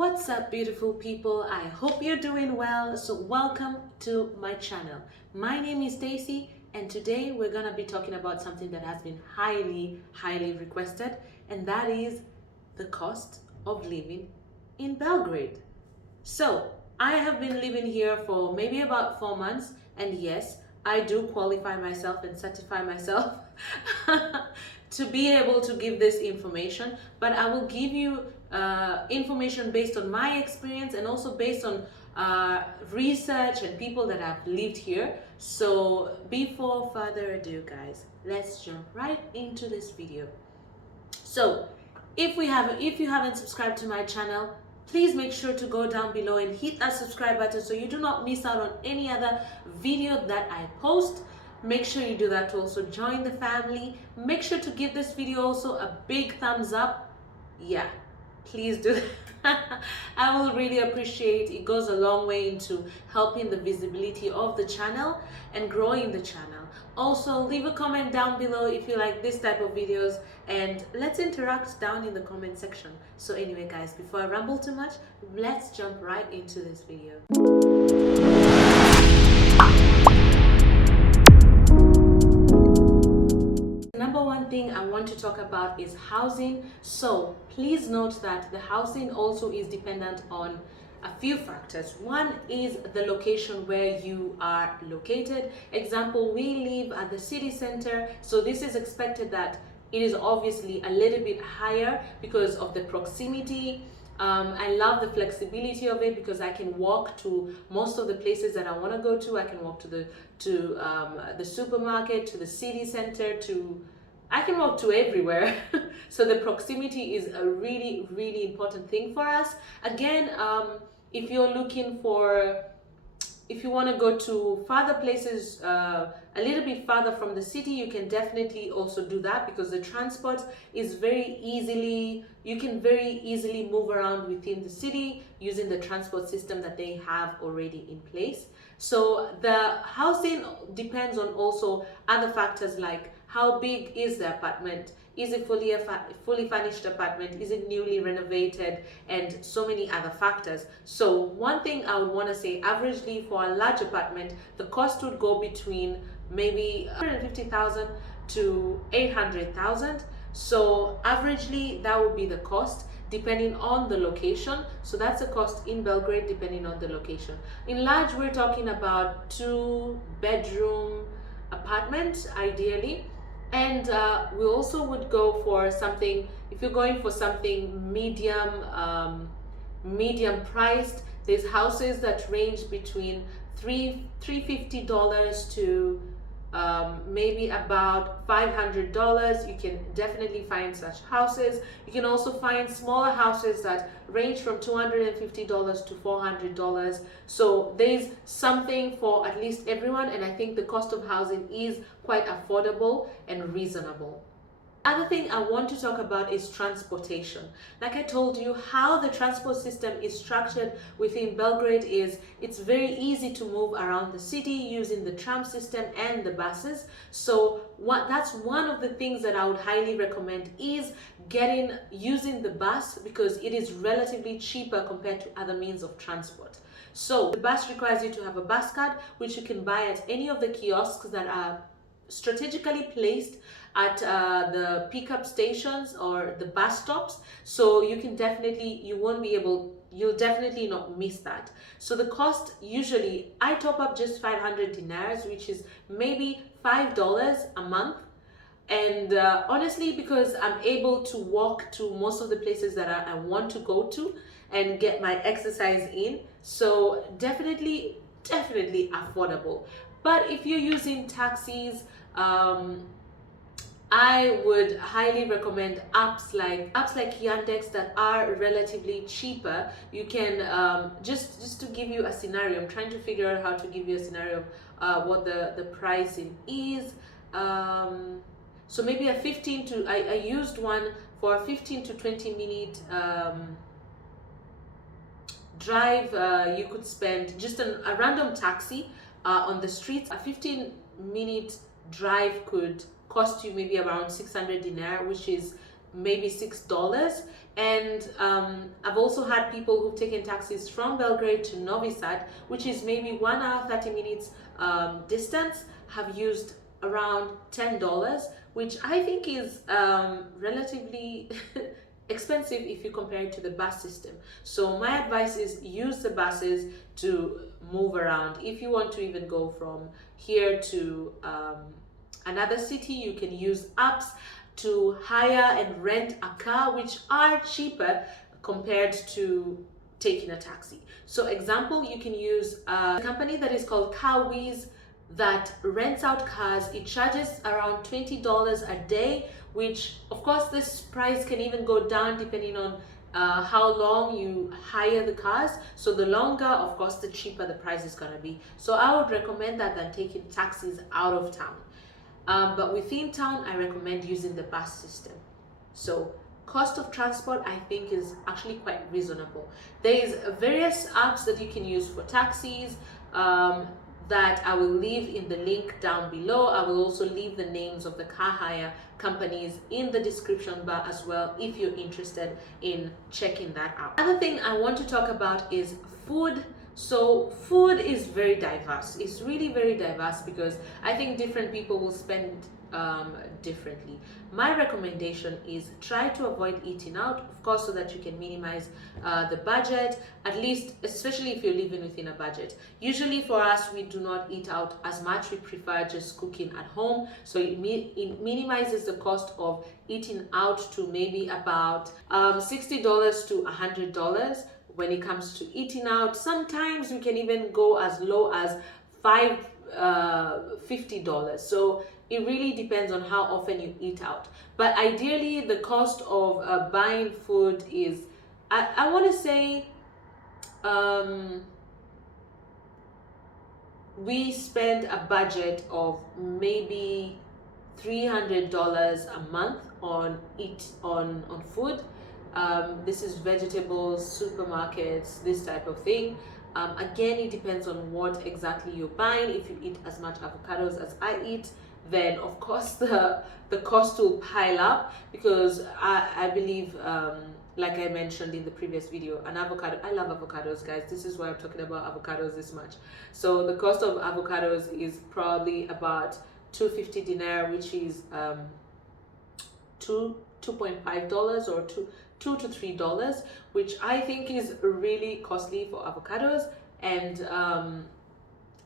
What's up, beautiful people? I hope you're doing well. So welcome to my channel. My name is Stacy, and today we're gonna be talking about something that has been highly requested, and that is the cost of living in Belgrade. So I have been living here for maybe about 4 months, and yes, I do qualify myself and certify myself to be able to give this information, but I will give you information based on my experience and also based on research and people that have lived here. So before further ado, guys, let's jump right into this video. So if you haven't subscribed to my channel, please make sure to go down below and hit that subscribe button so you do not miss out on any other video that I post. Make sure you do that to also join the family. Make sure to give this video also a big thumbs up. Yeah, please do that. I will really appreciate it. Goes a long way into helping the visibility of the channel and growing the channel. Also, leave a comment down below if you like this type of videos, and let's interact down in the comment section. So anyway, guys, before I ramble too much, let's jump right into this video. Number one thing I want to talk about is housing. So please note that the housing also is dependent on a few factors. One is the location where you are located. Example, we live at the city center, so this is expected that it is obviously a little bit higher because of the proximity. I love the flexibility of it because I can walk to most of the places that I want to go to. I can walk to the supermarket, to the city center, I can walk to everywhere. So the proximity is a really important thing for us. Again, if you're looking for, if you want to go to farther places, a little bit farther from the city, you can definitely also do that because the transport is you can very easily move around within the city using the transport system that they have already in place. So the housing depends on also other factors like how big is the apartment? Is it fully furnished apartment? Is it newly renovated? And so many other factors. So one thing I would want to say, averagely for a large apartment, the cost would go between maybe 150,000 to 800,000. So averagely that would be the cost depending on the location. So that's the cost in Belgrade depending on the location. In large, we're talking about 2-bedroom apartment ideally. And we also would go for something, if you're going for something medium priced, there's houses that range between $350 to maybe about $500. You can definitely find such houses. You can also find smaller houses that range from $250 to $400. So there's something for at least everyone, and I think the cost of housing is quite affordable and reasonable. Other thing I want to talk about is transportation. Like I told you, how the transport system is structured within Belgrade is it's very easy to move around the city using the tram system and the buses. So that's one of the things that I would highly recommend is using the bus because it is relatively cheaper compared to other means of transport. So the bus requires you to have a bus card, which you can buy at any of the kiosks that are strategically placed at the pickup stations or the bus stops. So you'll definitely not miss that. So the cost, usually I top up just 500 dinars, which is maybe $5 a month. And honestly, because I'm able to walk to most of the places that I want to go to and get my exercise in, so definitely affordable. But if you're using taxis, I would highly recommend apps like Yandex that are relatively cheaper. You can just to give you a scenario, I'm trying to figure out how to give you a scenario of what the pricing is. So maybe I used one for a 15 to 20 minute drive. You could spend just a random taxi on the streets. A 15-minute drive could cost you maybe around 600 dinar, which is maybe $6. And I've also had people who've taken taxis from Belgrade to Novi Sad, which is maybe 1 hour 30 minutes distance, have used around $10, which I think is relatively expensive if you compare it to the bus system. So my advice is use the buses to move around. If you want to even go from here to another city, you can use apps to hire and rent a car, which are cheaper compared to taking a taxi. So example, you can use a company that is called Carwiz that rents out cars. It charges around $20 a day, which of course this price can even go down depending on how long you hire the cars. So the longer, of course, the cheaper the price is going to be. So I would recommend that than taking taxis out of town. But within town, I recommend using the bus system. So cost of transport, I think, is actually quite reasonable. There is various apps that you can use for taxis that I will leave in the link down below. I will also leave the names of the car hire companies in the description bar as well if you're interested in checking that out. Another thing I want to talk about is food. So food is very diverse. It's really very diverse because I think different people will spend differently. My recommendation is try to avoid eating out, of course, so that you can minimize the budget, at least, especially if you're living within a budget. Usually for us, we do not eat out as much. We prefer just cooking at home. So it minimizes the cost of eating out to maybe about $60 to $100 when it comes to eating out. Sometimes we can even go as low as $50. So it really depends on how often you eat out. But ideally, the cost of buying food is, I want to say, we spend a budget of maybe $300 a month on food. This is vegetables, supermarkets, this type of thing. Again, it depends on what exactly you're buying. If you eat as much avocados as I eat, then of course the cost will pile up, because I believe, like I mentioned in the previous video, an avocado, I love avocados, guys. This is why I'm talking about avocados this much. So the cost of avocados is probably about 250 dinar, which is $2.5 or $2 to $3, which I think is really costly for avocados. And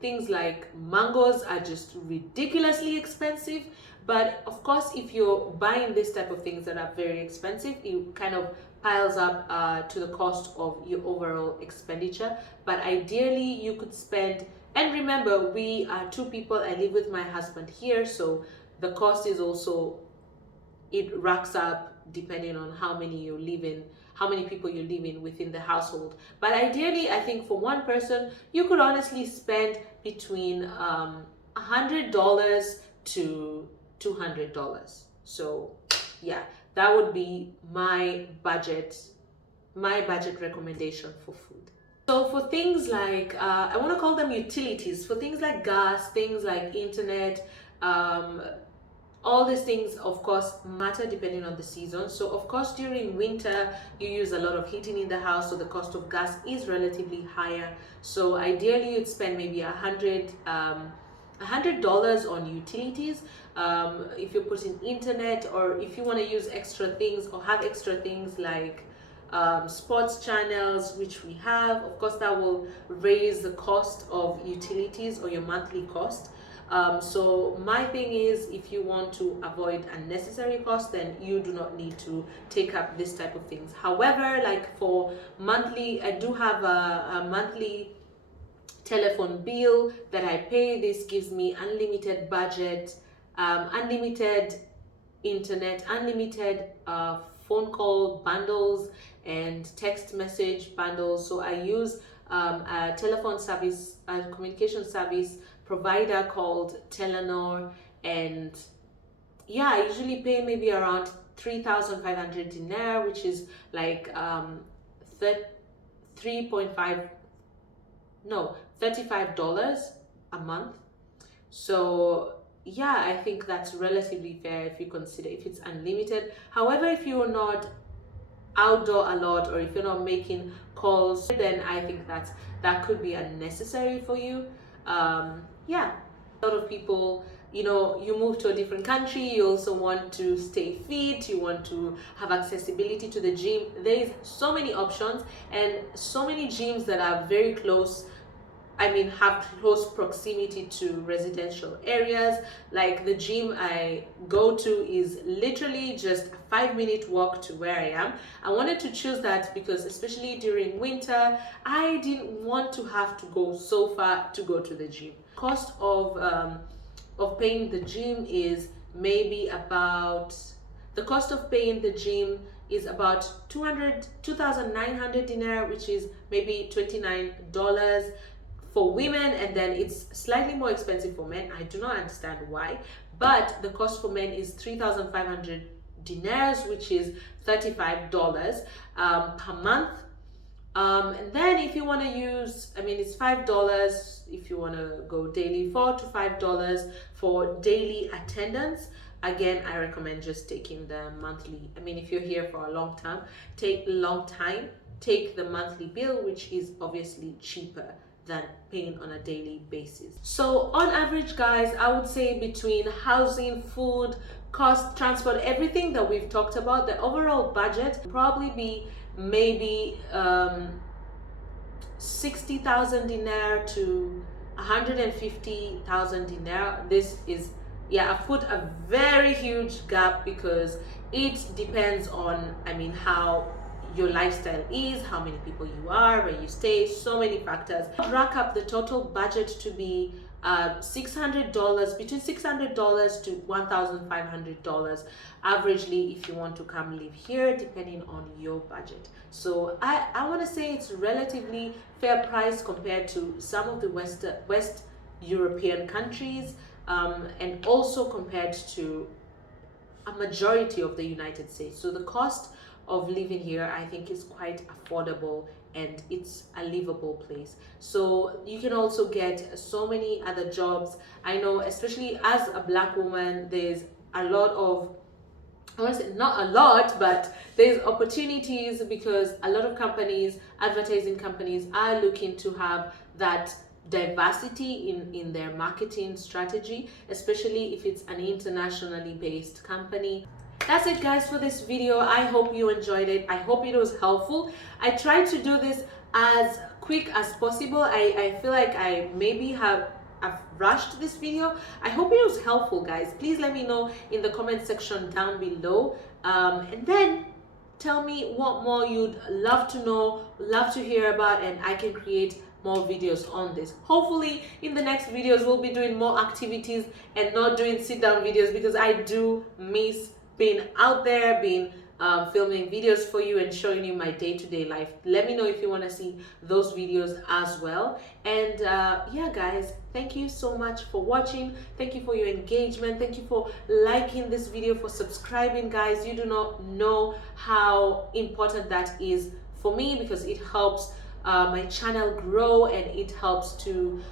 things like mangoes are just ridiculously expensive. But of course, if you're buying this type of things that are very expensive, it kind of piles up to the cost of your overall expenditure. But ideally, you could spend, and remember, we are two people. I live with my husband here, so the cost is also, it racks up depending on how many people you're living within the household. But ideally, I think for one person, you could honestly spend between $100 to $200. So yeah, that would be my budget recommendation for food. So for things like, I want to call them utilities, for things like gas, things like internet, all these things, of course, matter depending on the season. So of course, during winter, you use a lot of heating in the house, so the cost of gas is relatively higher. So ideally, you'd spend maybe $100 on utilities. If you're putting internet, or if you want to use extra things or have extra things like sports channels, which we have, of course, that will raise the cost of utilities or your monthly cost. So my thing is, if you want to avoid unnecessary costs, then you do not need to take up this type of things. However, like for monthly, I do have a monthly telephone bill that I pay. This gives me unlimited budget, unlimited internet, unlimited phone call bundles and text message bundles. So I use a telephone service, a communication service provider called Telenor, and yeah, I usually pay maybe around 3,500 dinar, which is like $35 a month. So yeah, I think that's relatively fair if you consider if it's unlimited. However, if you're not outdoor a lot, or if you're not making calls, then I think that could be unnecessary for you. Yeah, a lot of people, you know, you move to a different country, you also want to stay fit, you want to have accessibility to the gym. There is so many options and so many gyms that are very close, I mean, have close proximity to residential areas. Like the gym I go to is literally just a 5-minute walk to where I am. I wanted to choose that because, especially during winter, I didn't want to have to go so far to go to the gym. Cost of paying the gym is maybe about the cost of paying the gym is about 2,900 dinar, which is maybe $29 for women, and then it's slightly more expensive for men. I do not understand why, but the cost for men is 3,500 dinars, which is $35 per month. And then if you want to use, I mean, it's $5 if you want to go daily, $4 to $5 for daily attendance. Again, I recommend just taking the monthly. I mean, if you're here for a long time, take the monthly bill, which is obviously cheaper than paying on a daily basis. So on average, guys, I would say between housing, food, cost, transport, everything that we've talked about, the overall budget will probably be maybe 60,000 dinar to 150,000 dinar. This is, yeah, I've put a very huge gap because it depends on, I mean, how your lifestyle is, how many people you are, where you stay, so many factors. I'd rack up the total budget to be $600, between $600 to $1,500 averagely if you want to come live here, depending on your budget. So I want to say it's relatively fair price compared to some of the West European countries, and also compared to a majority of the United States. So the cost of living here, I think, is quite affordable and it's a livable place. So you can also get so many other jobs. I know, especially as a Black woman, there's a lot of, I want to say not a lot, but there's opportunities because a lot of companies, advertising companies, are looking to have that diversity in their marketing strategy, especially if it's an internationally based company. That's it, guys, for this video. I hope you enjoyed it. I hope it was helpful. I tried to do this as quick as possible. I feel like I maybe I've rushed this video. I hope it was helpful, guys. Please let me know in the comment section down below, and then tell me what more you'd love to know, love to hear about, and I can create more videos on this. Hopefully in the next videos we'll be doing more activities and not doing sit down videos, because I do miss being out there, being filming videos for you and showing you my day-to-day life. Let me know if you want to see those videos as well. And yeah, guys, thank you so much for watching. Thank you for your engagement. Thank you for liking this video, for subscribing, guys. You do not know how important that is for me, because it helps my channel grow, and it helps to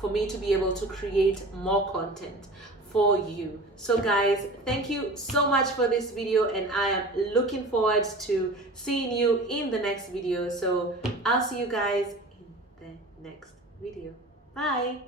for me to be able to create more content for you. So guys, thank you so much for this video, and I am looking forward to seeing you in the next video. So I'll see you guys in the next video. Bye.